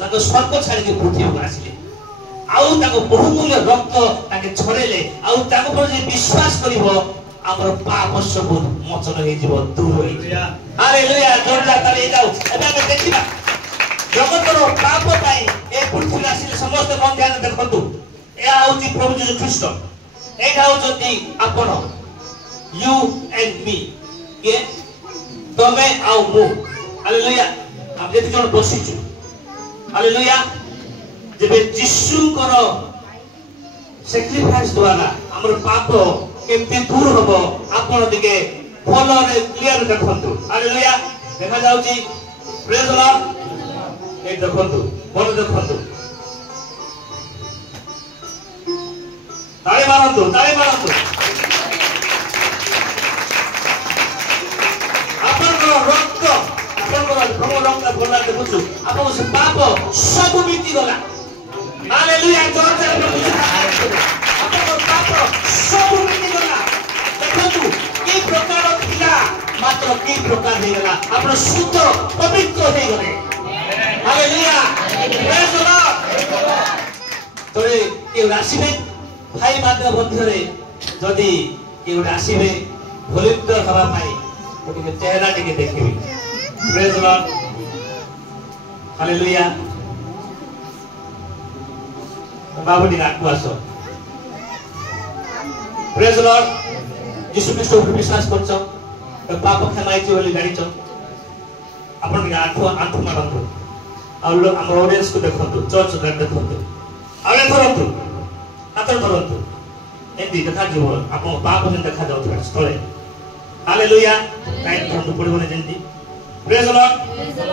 ତାଙ୍କ ସ୍ୱର୍ଗ ଛାଡ଼ିକି ପୃଥିବୀକୁ ଆସିଲେ ଆଉ ତାଙ୍କ ବହୁମୂଲ୍ୟ ରକ୍ତ ତାଙ୍କେ ଛଡ଼େଇଲେ ଆଉ ତାଙ୍କ ଉପରେ ଯେ ବିଶ୍ୱାସ କରିବ ଆମର ପାପ ସବୁ ମୋଚନ ହେଇଯିବ ଦୂର ହେଇଯିବ। ହାଲେଲୁୟା ଜୋରଦାର ତାଳି ହେଇଯାଉ। ଏବେ ଆମେ ଦେଖିବା ଜଗତର ପାପ ପାଇଁ ଏ ପୃଥିବୀରେ ଆସିଲେ ସମସ୍ତେ ମନ ଧ୍ୟାନ ଦେଖନ୍ତୁ। ଏହା ହେଉଛି ପ୍ରଭୁ ଯୀଶୁ ଖ୍ରୀଷ୍ଟ, ଏଇଟା ହେଉଛନ୍ତି ଆପଣ ୟୁ ଆଣ୍ଡ ମି, କିଏ ତମେ ଆଉ ମୁଁ। ହାଲେଲୁୟା ଆମେ ଯେତେ ଜଣ ବସିଛୁ हालेलुया जब यीशुଙ୍କର सैक्रिफाइस द्वारा हमर पाप केमती दूर होबो आपण दिके फॉलो रे क्लियर देखंतु। हालेलुया देखा जाउची प्रेज लॉर्ड ए देखंतु बोल देखंतु ताली मारंतु आपनकर रक्त प्रभु रक्त बोला देखुछु आपन से पाप सब मिटी गला। हालेलुया जोरदार आपन पाप सब मिटी गला। देखंतु की प्रकार थिला मात्र की प्रकार हे गला आपन शुद्ध पवित्र हे गले। Hallelujah praise Lord. तोरे के राशि में भाई मात्र मध्यरे जदी के राशि में भलित हवा पाई ओके चेहरा टिके देखिबी। प्रेज लॉर्ड हालेलुया बाबू दी आत्मा आसो। प्रेज लॉर्ड यीशु ख्रीष्ट ऊपर विश्वास करछो तो पाप क्षमाइछि बोली जानिछो आपण दी आंखो मारंतु आ लोग हम ऑडियंस को देखंतु चर्च रे देखंतु आले करंतु आतर करंतु एंदी देखा जीवन आपण पाप जे देखा जाउथबा स्थळे। हालेलुया काई करंतु पड़िबने जेंती। प्रेज लॉर्ड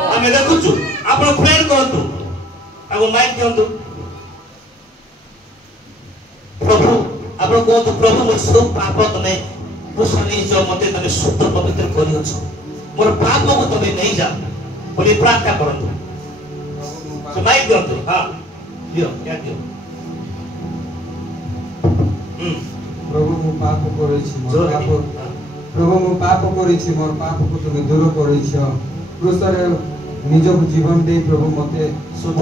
हमें देखुछु आपण प्रेयर करंतु आगो माइक दियंतु प्रभु आपण कोंतु प्रभु मोर सब पाप तमे पुसनी जो मते तमे शुद्ध पवित्र करियो छ मोर पाप को तमे नहीं जा बोली प्रार्थना करंतु। तो माइक दियंतु हां दियो क्या दियो प्रभु मो पाप करै छी मोर पाप प्रभु मो पाप करै छी मोर पाप को तुम दूर करै छ क्रूस रे निज जीवन दे प्रभु मते शुद्ध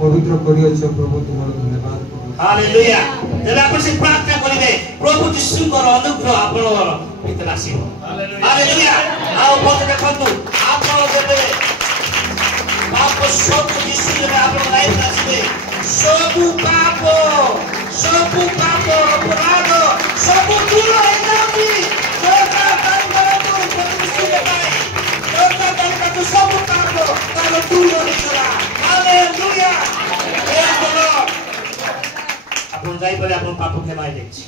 पवित्र करियो छ प्रभु तुमर धन्यवाद। हालेलुया जब आपण से प्रार्थना करिवे प्रभु यीशुଙ୍କର अनुग्रह आपणर भीतर आसीबो। हालेलुया आओ बोल देखंतु आपण जबे पाप सब यीशु जबे आपण लाइफ आसीबे सब पाप अपराध सब दूर हो जाउची। सब पाप तार दूर हो गला। Hallelujah praise the Lord. आपण जाई परे आपण पाप क्षमा देछि।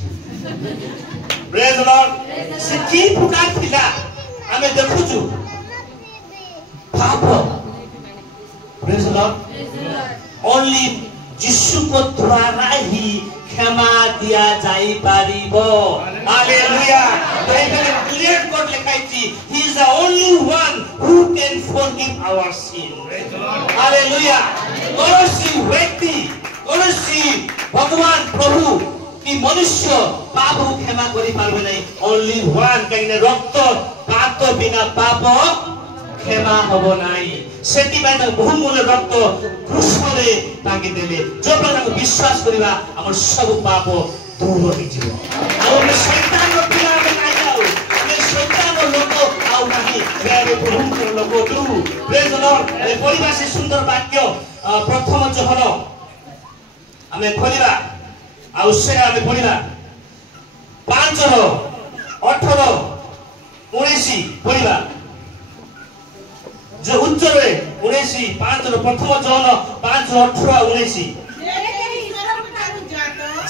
प्रेज द लॉर्ड से की पुकार थिला हमें देखुछु पाप। Praise the Lord only Yeshu को द्वारा ही क्षमा दिया जाई पारिबो। हालेलुया बाइबल क्लियर कोड लिखाइछि he is the only one who can forgive our sin. Hallelujah कौनसी व्यक्ति कौनसी भगवान प्रभु कि मनुष्य पाप को क्षमा करि पारबे नहीं। ओनली वन कहिने रक्त पाप बिना पाप क्षमा हबो नाही। सेति बाय बहुमूल्य रक्त क्रूसरे ताकि देले जो प्रकार विश्वास करिवा हमर सब पाप दूर होई जिवो। हम शैतान रो पिला में नाही जाऊ हम शैतान रो लोक आउ नाही बेरे बहुमूल्य लोक दू। प्रेज द लॉर्ड ए परिवार से सुंदर वाक्य प्रथम जोहन हमें खोलिबा आउ से हमें पढिबा 5:18-19 पढिबा जो उच्चरे 19 5 प्रथम जोहन 5:18-19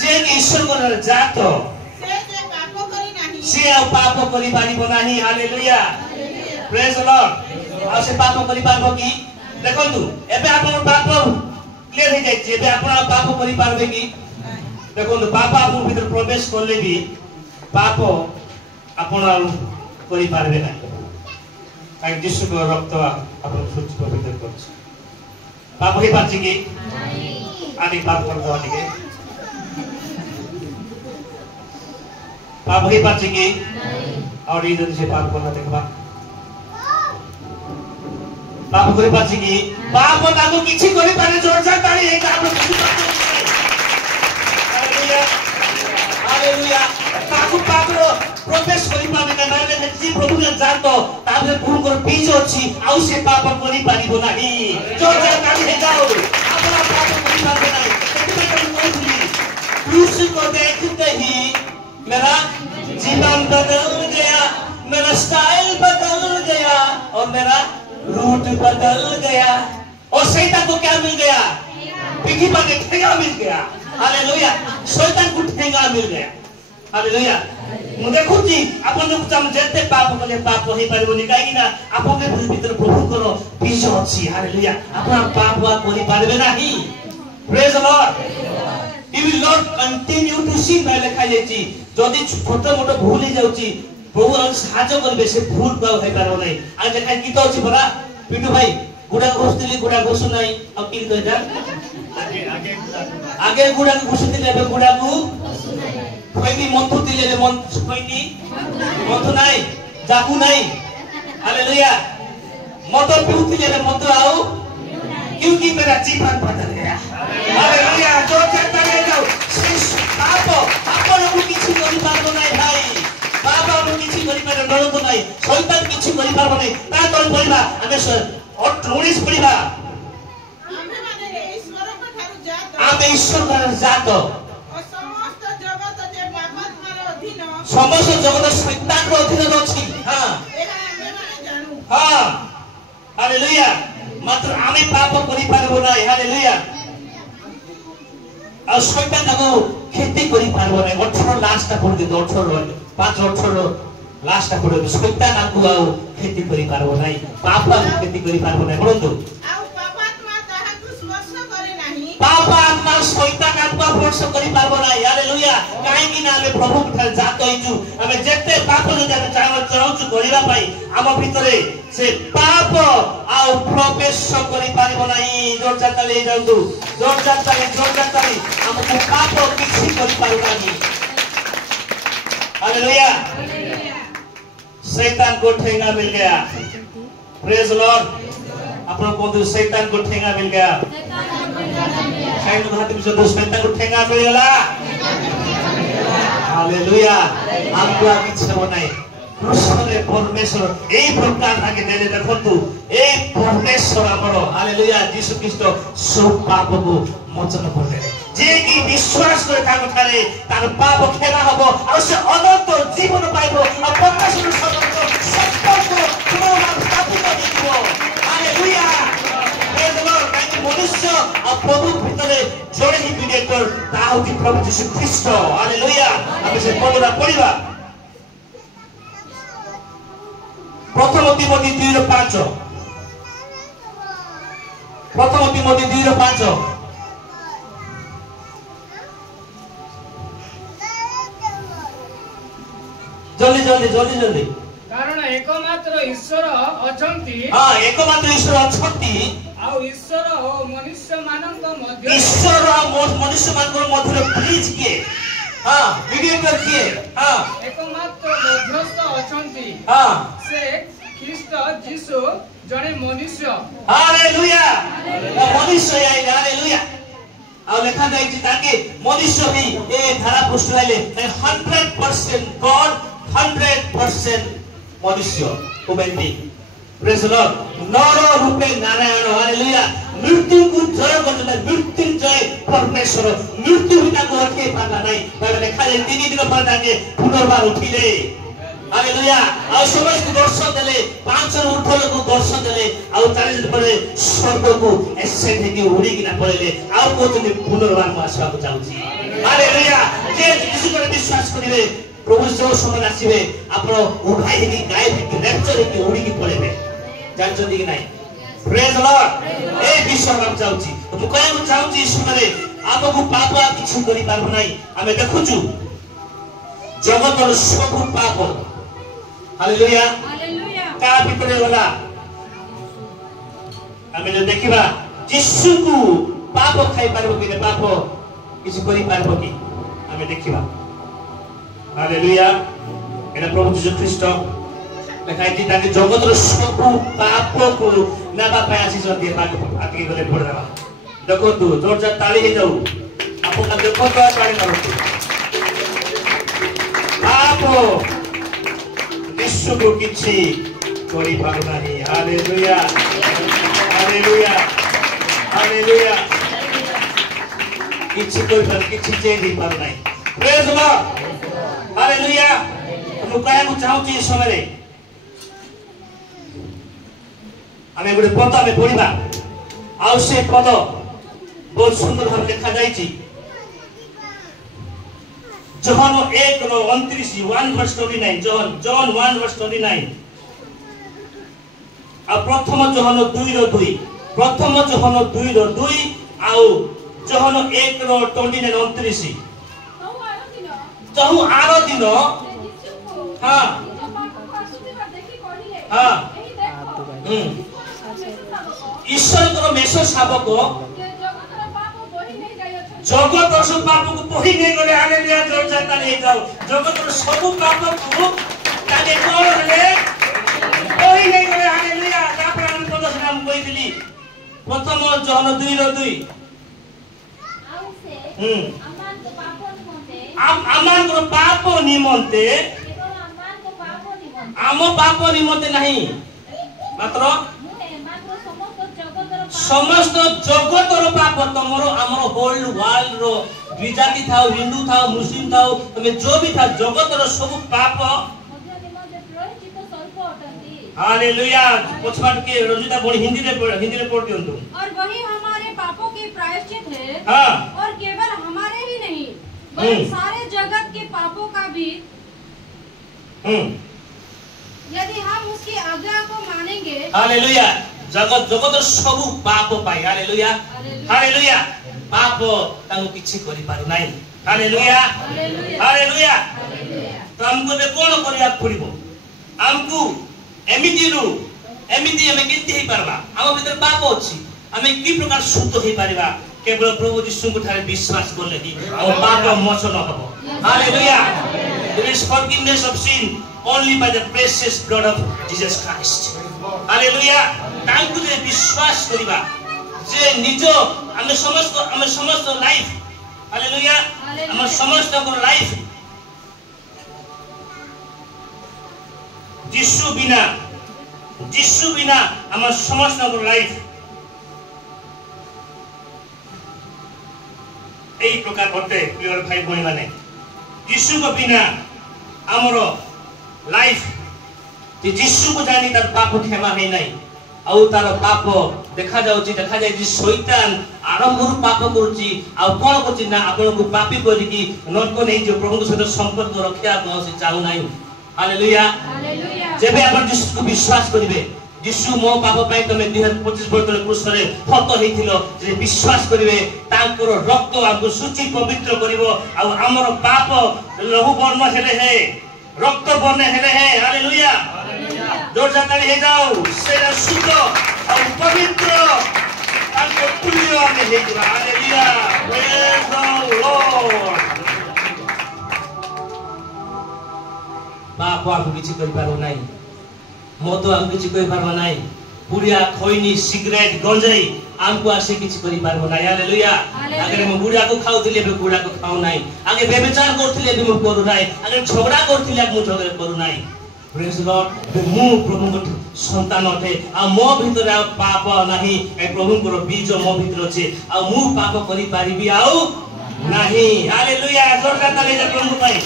जे ईश्वर को जात से पाप करि पारिबो नाही। हालेलुया प्रेज द लॉर्ड आ से पाप करि पारबो की देखंतु एबे आपन पाप क्लियर हो जाय एबे आपन पाप करि पारबे की देखंतु पाप आपन भीतर प्रवेश करले भी पाप आपन करि पारबे नाही काई यीशु को रक्त आपन शुद्ध पवित्र करछ। पाप हे पाछि की नाही आदि पाप करबो आदि पाप हे पाछि की नहीं और इधर से पाप करना देखबा पाप करि पाछि कि पाप ताको किछि करि पारे जोरदार ताली हे काम हालेलुया हालेलुया ताको पाप रो प्रवेश करि पाबे ना नाले जे प्रभु ने जानतो ताबे भूल कर बीज अछि आउ से पाप करि पारिबो नाही जोरदार ताली हे जाओ अपना पाप करि पाबे नाही क्रूस को देखते ही मेरा जीवन बदल गया मेरा स्टाइल बदल गया और मेरा रूट बदल गया और शैतान को क्या मिल गया पीठी पर ठेंगा मिल गया हालेलुया शैतान को ठेंगा मिल गया हालेलुया मु देखु जी आपन जो हम जेते पाप कले पाप होई पारिबोनी काई ना आपन के भीतर प्रभु करो बीज अछि हालेलुया आपन पाप वा करि पारबे नाही praise the Lord You will not continue to sin by लिखा जायछि जदि छोटा मोटा भूल ही जाउछि प्रभु हम साहाय्य करबे से भूल का होई पारो नै आ देखा की तो अछि बरा पिटू भाई गुडा घोषदिली गुडा घोषु नै अब की कहता आगे गुडा घोषदिले बे गुडा को खैनी मंथु दिले मन खैनी मंथु नै जाकू नै हालेलुया मत पिउतिले मत आओ क्योंकि मेरा जीवन बदल गया हालेलुया जो कहता है जाओ पाप आपन को किछि करि पारबो नै भाई बाबा को किछि करि पारे नरतो नै शैतान किछि करि पारबो नै ता तोर परिबा हमें 19 परिबा आमे ईश्वर का जात समस्त जगत शैतान रो अधीन अछि हां हां हालेलुया मात्र आमे पाप करि पारबो नै हालेलुया आ शैतान को खेती करि पारबो नै 18 लास्ट ता पड़ दे 18 5 18 लास्ट ता पड़ दे शैतान को आ खेती करि पारबो नै पाप खेती करि पारबो नै बोलंतु आ पापात्मा ताहा को स्पर्श करे नाही पापात्मा शैतान को स्पर्श करि पारबो नै हालेलुया काहे कि ना हमें प्रभु ठार जात होइछु हमें जेते पाप जो जाने चाहछु करिबा पई हम भितरे से पाप आउ प्रवेश करि पारिबो नाही जोर जाताले जाउतु जोर जाताले हमको पाप किछि करि पारबो नाही हालेलुया शैतान को ठेंगा मिल गया प्रेज लॉर्ड अपन को तो शैतान को ठेंगा मिल गया शैतान को हाथ में से शैतान को ठेंगा मिल गया हालेलुया हमको किछि हो नाही कृष्णरे परमेश्वर এই প্রকার আগে দেলে দেখন্তু এই परमेश्वर हमरो हालेलुया यीशु ख्रीष्ट सब पाप को मोचन करले जे की विश्वास करे ताको थारे तार पाप खेला हबो और से अनंत जीवन पाइबो और परमेश्वर संपर्क तुम्हारा स्थापित दिबो हालेलुया प्रेज द लॉर्ड काई मनुष्य और प्रभु भितरे जोड़े ही मिडिएटर ताऊ की प्रभु यीशु ख्रीष्ट हालेलुया हम से पढ़ा पढ़िबा प्रथम तिमोथी 2:5 प्रथम तिमोथी 2:5 जल्दी जल्दी जल्दी जल्दी कारण एकमात्र ईश्वर अछंती हां एकमात्र ईश्वर अछंती आ ईश्वर ओ मनुष्य मानक मध्य ईश्वर मनुष्य मानक मध्य ब्रिज किए हां मीडिएटर किए हां एकमात्र मध्यस्थ अछंती हां से ख्रीष्ट यीशु जने मनुष्य हालेलुया मनुष्य आइ हालेलुया आ लेखा जाय कि ताके मनुष्य भी ए धारा पृष्ठ लाइले 100% गॉड 100% मनुष्य हुमैनिटी प्रेज द लॉर्ड नर रूपे नारायण हालेलुया मृत्यु को जय करले मृत्युंजय परमेश्वर मृत्यु बिना को हटे पाला नहीं पर लेखा जाय 3 दिन पर ताके पुनर्बार उठिले हालेलुया आ समस्त दर्शन देले 5 उठल को दर्शन देले आ 40 दिन परे स्वर्ग को एसेंड के उड़ी किना पड़ेले आ को तुम पुनर्बार में आशा को चाहूची हालेलुया जे यीशु पर विश्वास करिवे प्रभु जो समय आसीबे आपन उठाई ही गाय भी रैप्चर की उड़ी की पड़ेबे जानछथि कि नाही प्रेज द लॉर्ड ए विश्वास हम चाहूची तो कहै को चाहूची सुमरे आपको पाप किछु करि पारबो नाही हमें देखुछु जगत और सब पाप हालेलुया हालेलुया का भितरे गला हमें जो देखिबा यीशु को पाप खाइ पारबो कि पाप किछु करि पारबो कि हमें देखिबा हालेलुया एना प्रभु यीशु ख्रीष्ट लेखाइति ताके जगत रो सब पाप को ନେବା ପାଇଁ ଆସିଛନ୍ତି ଆଗକୁ ଗଲେ ଭୋଟ ଦେବା। ଦେଖନ୍ତୁ ଜୋରଦାର ତାଳି ହେଇଯାଉ। ଆପଣ ଦେଖନ୍ତୁ ତାଳି ମାରନ୍ତୁ। ପାପ ବିଶ୍ୱକୁ କିଛି କରିପାରୁନାହିଁ। Hallelujah hallelujah hallelujah. କିଛି କରିପାରୁ କିଛି ଚେଞ୍ଜ ହେଇପାରୁନାହିଁ। ପ୍ରେଜ୍ ଦ ଲର୍ଡ ହାଲେଲୁୟା। ମୁଁ କହିବାକୁ ଚାହୁଁଛି ଏ ସମୟରେ ଆମେ ଗୋଟେ ପଦ ଆମେ ପଢିବା। ଆଉ ସେ ପଦ ବହୁତ ସୁନ୍ଦର ଭାବେ ଲେଖା ଯାଇଛି। ଜହନ 1:29 1 verse 29 ଜହନ 1 verse 29 ଆଉ ପ୍ରଥମ ଜହନ 2:2 ପ୍ରଥମ ଜହନ 2:2 ଆଉ ଜହନ 1:29 ତହୁ ଆର ଦିନ ହଁ ହଁ ଈଶ୍ୱରଙ୍କର ମେଷ ଶାବକ ଜଗତର ସବୁ ପାପକୁ ବୋହି ନେଇଗଲେ। ହାଲେଲୁୟା ଜୋରଦାର ତାଳି ହେଇଯାଉ। ଜଗତର ସବୁ ପାପକୁ ତାଙ୍କେ କଣ ହେଲେ ବୋହି ନେଇଗଲେ। ହାଲେଲୁୟା। ତାପରେ ଆମେ ପ୍ରଦର୍ଶନ ମୁଁ କହିଥିଲି ପ୍ରଥମ ଜହନ 2:2 ଆମମାନଙ୍କର ପାପ ନିମନ୍ତେ ଆମ ପାପ ନିମନ୍ତେ ନାହିଁ ମାତ୍ର समस्त जगतर पाप तमरो हमरो होल वर्ल्ड रो विजाति थाओ हिंदू थाओ मुस्लिम थाओ तमे जो भी था जगतर सब पाप हालेलुया। पछवाट के रजिता बोली हिंदी रे पढ़ दियंतु। और वही हमारे पापों के प्रायश्चित है। हां और केवल हमारे ही नहीं बल्कि सारे जगत के पापों का भी। यदि हम उसकी आज्ञा को मानेंगे। हालेलुया। जगतर सब पाप पाई। Hallelujah hallelujah. पाप तांको किछि करि पारु नाही। Hallelujah hallelujah. तो हमको बे कोन करिया पड़िबो। हमको एमिति हमें केति हे परबा। हम भीतर पाप अछि हमें की प्रकार शुद्ध हे परिबा। केवल प्रभु यीशु को ठारे विश्वास करले ही हम पाप मोचन हबो। Hallelujah. There is forgiveness of sin only by the precious blood of Jesus Christ. Hallelujah. तांको जे विश्वास करिबा जे निजो हमें समस्त लाइफ हालेलुया हम समस्त को लाइफ यीशु बिना हम समस्त को लाइफ एई प्रकार होते प्रिय भाई बहन माने यीशु को बिना हमरो लाइफ जे यीशु को जानी तार पाप क्षमा है नहीं आउ तार पाप देखा जाय जे शैतान आरंभ रु पाप करूची आ कोन करची ना आपन को पापी करी कि नरक नै जो प्रभु के साथ संपर्क रखिया को से चाहू नाही। Hallelujah hallelujah. जेबे आपन यीशु को विश्वास करिवे यीशु मो पाप पाई तमे 2025 वर्ष तले क्रूस रे हत हेथिलो जे विश्वास करिवे तांकर रक्त हमको शुचि पवित्र करिवो आ हमर पाप लहू वर्ण हेले हे रक्त वर्ण हेले हे। हालेलुया जोर से ताली हे जाओ सेरा शुद्ध और पवित्र तांको तुल्य हमें हे दिबा। Hallelujah praise the Lord. पाप आपको किछि करि पारो नाही मद हमको किछि करि पारो नाही पुड़िया खैनी सिगरेट गंजाई हमको आसे किछि करि पारो नाही। हालेलुया। आगे हम बुढ़ा को खाउथिले बे बुढ़ा को खाउ नाही आगे व्यभिचार करथिले बे मु करू नाही आगे झगड़ा करथिले मु झगड़ा करू नाही। प्रेज लॉर्ड मु प्रभु को संतान अथे आ मो भीतर पाप नाही ए प्रभु को बीज मो भीतर अछि आ मु पाप करि पारिबी आउ नाही। हालेलुया जोर से ताली जा प्रभु भाई।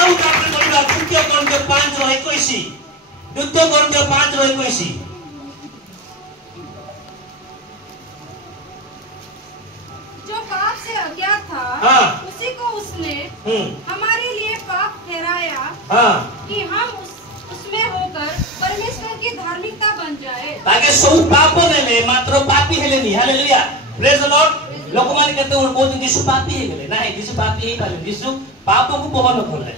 आउ तापर करिबा द्वितीय कोरिन्थियो 5:21 द्वितीय कोरिन्थियो 5:21 जो पाप से अज्ञात था उसी को उसने हमारे लिए पाप ठहराया कि हम उसमें होकर परमेश्वर की धार्मिकता बन जाए। ताकि सब पाप नेले मात्र पापी हेले नी। Hallelujah praise the Lord. लोक माने केते कोन यीशु पापी हे गेले नाही यीशु पापी हे पाले यीशु पाप को बहन करले।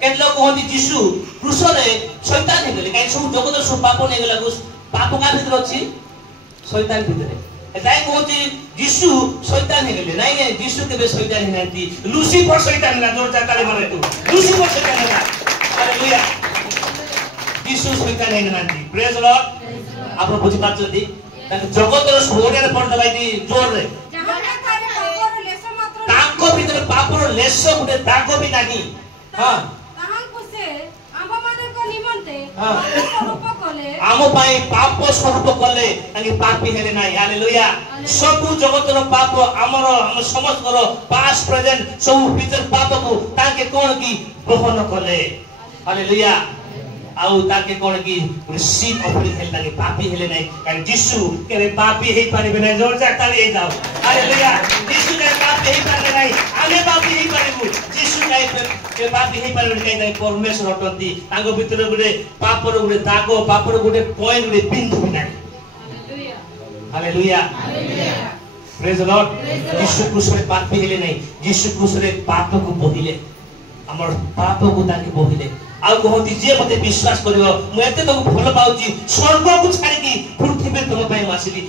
केते लोक कहନ୍ତି यीशु क्रूस रे शैतान हे गेले काई सब जगत सब पाप ने गेला पाप का भीतर अछि शैतान भीतर एताई कहନ୍ତି यीशु शैतान हे गेले नाही नाही यीशु केबे शैतान हे नांती लूसीफर शैतान ना जोर जाताले मारे तू लूसीफर शैतान ना। हालेलुया यीशु स्वीकार नहीं नांती प्रेज लॉर्ड आप बुझी पाछदी ताके जगतर सोडिया रे पड़ता भाई जोर रे ताको भीतर पापर लेस गुटे दाग भी नाही हां ताहां कुसे आम माने को निमंते स्वरूप कले आम पाई पाप स्वरूप कले ताके पापी हेले नाही हालेलुया सब जगतर पाप हमर हम समस्त पास्ट प्रेजेंट सब फ्यूचर पाप को ताके कोन की ग्रहण कले हालेलुया आउ ताके कोन की सीन ऑफरिंग हेले ताके पापी हेले नाही कारण यीशु केरे पापी हे पारिबे नाही जोर जा ताली हे जाओ हालेलुया यीशु के पापी हे पारिबे नाही आमे पापी हे पारिबु यीशु के पापी हे पारिबे नाही ताई परमेश्वर हटंती तांगो भीतर गुडे पापर गुडे दागो पापर गुडे पॉइंट गुडे बिंदु भी नाही hallelujah hallelujah praise the Lord Yeshu क्रूस रे पापी हेले नाही यीशु क्रूस रे पाप को बोहिले हमर पाप को ताके बोहिले आ कहती जे मते विश्वास करियो मु एते तो भल पाउची स्वर्ग को छाड़ी की पृथ्वी तुम पय आसीली।